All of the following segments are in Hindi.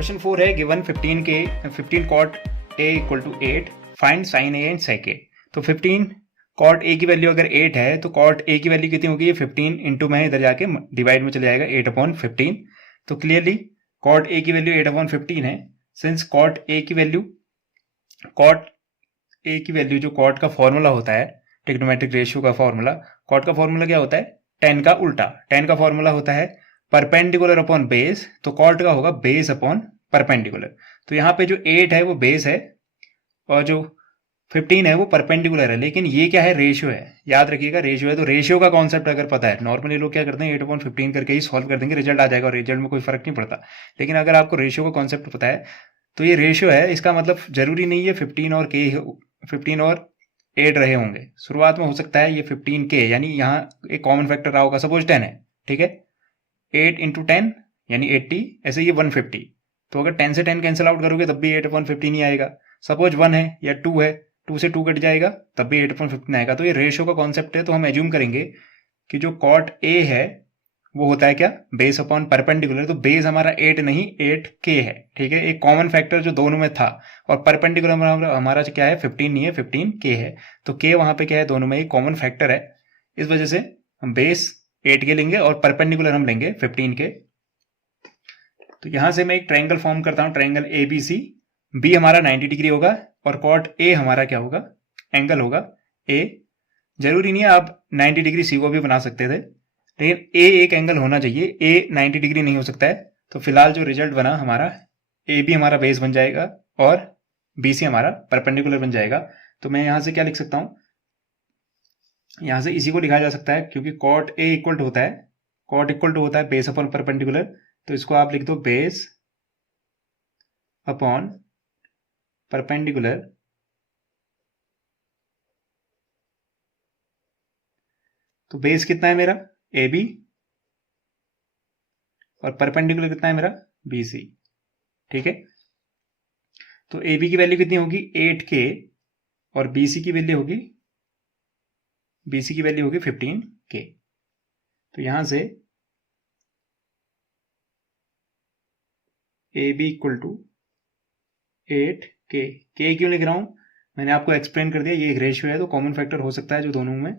क्वेश्चन 4 है given 15 cot A equal to 8 find sine A and sec A. तो 15 कॉट ए की वैल्यू अगर 8 है तो कॉट ए की वैल्यू कितनी होगी, 15 इंटू में इधर जाके डिवाइड में चले जाएगा 8/15। तो क्लियरली कॉट ए की वैल्यू 8/15 है। सिंस कॉट ए की वैल्यू जो कॉट का फॉर्मूला होता है, ट्रिग्नोमेट्रिक रेशियो का फॉर्मूला, कॉट का फॉर्मूला क्या होता है, tan का उल्टा। tan का फॉर्मूला होता है परपेंडिकुलर अपॉन बेस, तो कॉट का होगा बेस अपॉन परपेंडिकुलर। तो यहाँ पे जो 8 है वो बेस है और जो 15 है वो परपेंडिकुलर है, लेकिन ये क्या है, रेशियो है। याद रखिएगा रेशियो है, तो रेशियो का कॉन्सेप्ट अगर पता है, नॉर्मली लोग क्या करते हैं 8/15 करके ही सॉल्व कर देंगे, रिजल्ट आ जाएगा और रिजल्ट में कोई फर्क नहीं पड़ता। लेकिन अगर आपको रेशियो का कॉन्सेप्ट पता है तो ये रेशियो है, इसका मतलब जरूरी नहीं है 15 और 8 रहे होंगे। शुरुआत में हो सकता है ये 15K, यानी यहाँ एक कॉमन फैक्टर रहा होगा, सपोज 10 है, ठीक है, 8 इंटू 10 यानी 80, ऐसे ये 150। तो अगर 10 से 10 कैंसिल आउट करोगे तब भी 8/15 ही आएगा। सपोज 1 है या 2 है, 2 से 2 कट जाएगा तब भी 8/15 आएगा। तो ये रेशियो का कॉन्सेप्ट है, तो हम एज्यूम करेंगे कि जो कॉट ए है वो होता है क्या, बेस अपॉन परपेंडिकुलर। तो बेस हमारा 8 नहीं 8K है, ठीक है, एक कॉमन फैक्टर जो दोनों में था, और परपेंडिकुलर हमारा क्या है 15 नहीं है 15K है। तो K वहां पे क्या है, दोनों में एक कॉमन फैक्टर है, इस वजह से हम बेस 8K लेंगे और परपेंडिकुलर हम लेंगे 15K। तो यहां से मैं एक ट्रायंगल फॉर्म करता हूं, ट्रायंगल ABC। बी हमारा 90 डिग्री होगा और कॉट ए हमारा क्या होगा, एंगल होगा ए। जरूरी नहीं है आप 90 डिग्री सी को भी बना सकते थे, लेकिन ए एक एंगल होना चाहिए, ए 90 डिग्री नहीं हो सकता है। तो फिलहाल जो रिजल्ट बना हमारा, ए बी हमारा बेस बन जाएगा और बी सी हमारा परपेंडिकुलर बन जाएगा। तो मैं यहां से क्या लिख सकता हूं, यहां से इसी को लिखा जा सकता है, क्योंकि कॉट ए इक्वल टू होता है बेस अपॉन परपेंडिकुलर। तो इसको आप लिख दो बेस अपॉन परपेंडिकुलर। तो बेस कितना है मेरा, ए बी, और परपेंडिकुलर कितना है मेरा, बी सी, ठीक है। तो ए बी की वैल्यू कितनी होगी 8K और बी सी की वैल्यू होगी 15K। तो यहां से A B equal to 8K। K क्यों लिख रहा हूं, मैंने आपको एक्सप्लेन कर दिया, ये एक रेशियो है, तो कॉमन फैक्टर हो सकता है जो दोनों में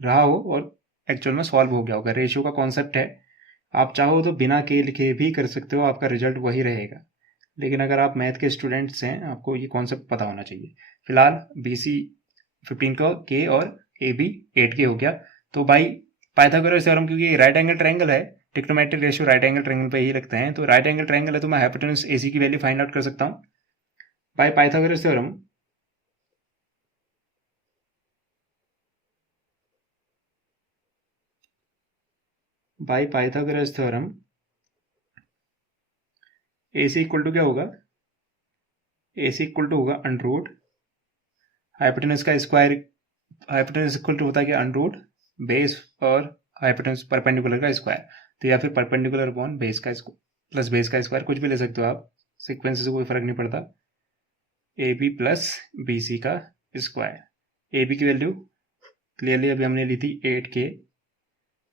रहा हो और एक्चुअल में सॉल्व हो गया होगा। रेशियो का कॉन्सेप्ट है, आप चाहो तो बिना K लिखे भी कर सकते हो, आपका रिजल्ट वही रहेगा। लेकिन अगर आप मैथ के स्टूडेंट्स हैं, आपको ये कॉन्सेप्ट पता होना चाहिए। फिलहाल बी सी 15K और ए बी 8K हो गया। तो भाई पाइथागोरस थ्योरम, क्योंकि राइट एंगल ट्रायंगल है, trigonometric ratio right angle triangle पे ही लगते हैं, तो राइट एंगल ट्रायंगल है तो मैं हाइपोटेनस AC की वैल्यू फाइंड आउट कर सकता हूँ by Pythagoras theorem. By Pythagoras theorem AC equal to क्या होगा, AC इक्वल टू होगा अंडर हाइपोटेनस का स्क्वायर। हाइपोटेनस इक्वल टू होता है क्या, अंडर बेस और हाइपोटेनस परपेंडिकुलर का स्क्वायर। तो या फिर परपेंडिकुलर अपॉन बेस का प्लस बेस का स्क्वायर, कुछ भी ले सकते हो आप, सीक्वेंस से कोई फर्क नहीं पड़ता। A B plus B C का स्क्वायर। ए बी की वैल्यू क्लियरली अभी हमने ली थी 8K,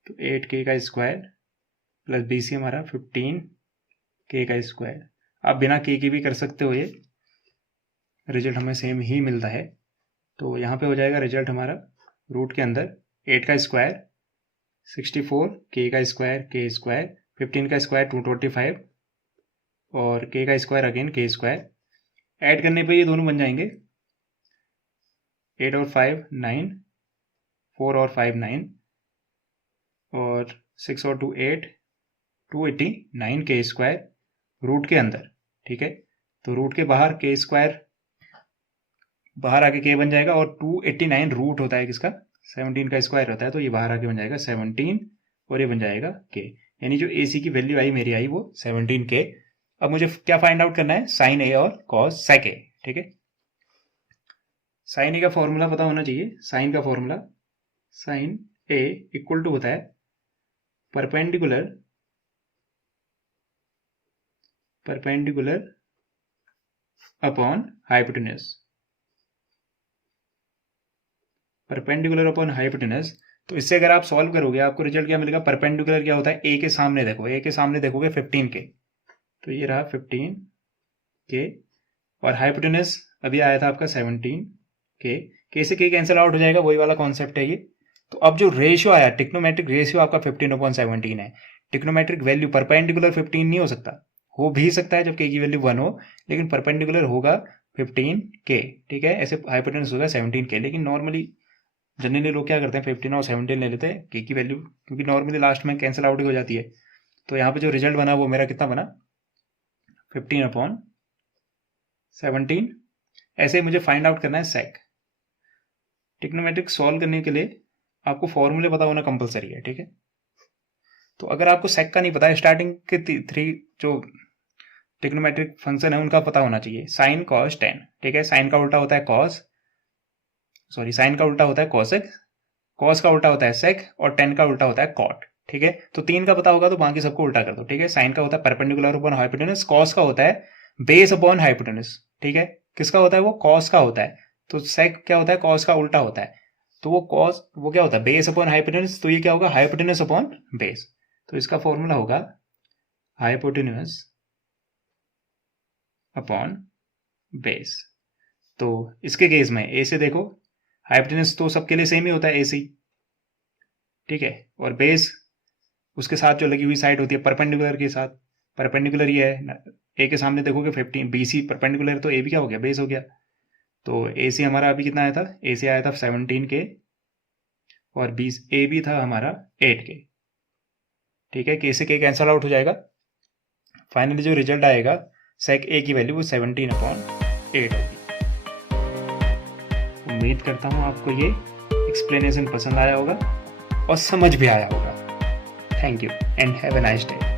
तो 8K का स्क्वायर प्लस बी सी हमारा 15K का स्क्वायर। आप बिना K की भी कर सकते हो, ये रिजल्ट हमें सेम ही मिलता है। तो यहाँ पे हो जाएगा रिजल्ट हमारा रूट के अंदर 8 का स्क्वायर 64, K का स्क्वायर K स्क्वायर, 15 का स्क्वायर 225 और K का square again K square. Add करने पे ये दोनों बन जाएंगे 8 और 5 9, 4 और 5 9 और 6 और 2 8, 289K स्क्वायर रूट के अंदर, ठीक है। तो रूट के बाहर K स्क्वायर बाहर आके K बन जाएगा, और 289 रूट होता है किसका, 17 का स्क्वायर होता है, तो ये बाहर आके बन जाएगा 17 और ये बन जाएगा K। यानी जो AC की वैल्यू आई मेरी आई वो 17K। अब मुझे क्या फाइंड आउट करना है, साइन ए और कॉस सेक ए, ठीक है। साइन ए का फॉर्मूला पता होना चाहिए, साइन का formula, sine A equal to होता है perpendicular upon hypotenuse, perpendicular upon hypotenuse. तो इससे अगर आप सॉल्व करोगे आपको रिजल्ट क्या मिलेगा, परपेंडिकुलर क्या होता है, ए के सामने देखो, ए के सामने देखोगे 15K, तो ये रहा 15 के, और हाइपोटेनस अभी आया था आपका 17 के से के कैंसिल आउट हो जाएगा, वही वाला कॉन्सेप्ट है ये। तो अब जो रेशियो आया, टिक्नोमेट्रिक रेशियो आपका 15/17 है। टिक्नोमेट्रिक वैल्यू परपेंडिकुलर 15 नहीं हो सकता, हो भी सकता है जब के की वैल्यू 1 हो, लेकिन परपेंडिकुलर होगा 15 के, ठीक है। ऐसे हाइपोटेनस होगा 17 के, लेकिन नॉर्मली जनरली लोग क्या करते हैं 15 और 17 ले लेते हैं के की वैल्यू, क्योंकि नॉर्मली लास्ट में कैंसिल आउट ही हो जाती है। तो यहाँ पे जो रिजल्ट बना वो मेरा कितना बना, 15/17। ऐसे मुझे फाइंड आउट करना है सेक। टिक्नोमेट्रिक सॉल्व करने के लिए आपको फॉर्मूले पता होना कंपलसरी है, ठीक है। तो अगर आपको सेक का नहीं पता है, स्टार्टिंग के 3 जो टिक्नोमेट्रिक फंक्शन है उनका पता होना चाहिए। साइन कॉस टेन, ठीक है। साइन का उल्टा होता है कॉस, सॉरी साइन का उल्टा होता है कॉसेक, कॉस का उल्टा होता है सेक, और टेन का उल्टा होता है कॉट, ठीक है। तो 3 का पता होगा तो बाकी सबको उल्टा कर दो, ठीक है। साइन का होता है परपेंडिकुलर अपॉन हाइपोटेनस, कॉस का होता है बेस अपॉन हाइपोटेनस, ठीक है। किसका होता है वो, कॉस का होता है। तो सेक क्या होता है, कॉस का उल्टा होता है। तो वो कॉस, वो क्या होता है, बेस अपॉन हाइपोटेनस, तो ये क्या होगा, हाइपोटेनस अपॉन बेस। तो इसका फॉर्मूला होगा हाइपोटेनस अपॉन बेस। तो इसके केस में ए से देखो, हाइपोटेनस तो सबके लिए सेम ही होता है, ए सी, ठीक है। और बेस उसके साथ जो लगी हुई साइड होती है परपेंडिकुलर के साथ, परपेंडिकुलर ये है, ए के सामने देखोगे 15, बी सी परपेंडिकुलर, तो ए भी क्या हो गया, बेस हो गया। तो ए सी हमारा अभी कितना आया था, ए सी आया था 17 के, और बी ए भी था हमारा 8 के, ठीक है। के से के कैंसल आउट हो जाएगा। फाइनली जो रिजल्ट आएगा सेक ए की वैल्यू वो 17/8 होगी। उम्मीद करता हूँ आपको ये एक्सप्लेनेशन पसंद आया होगा और समझ भी आया होगा। Thank you and have a nice day.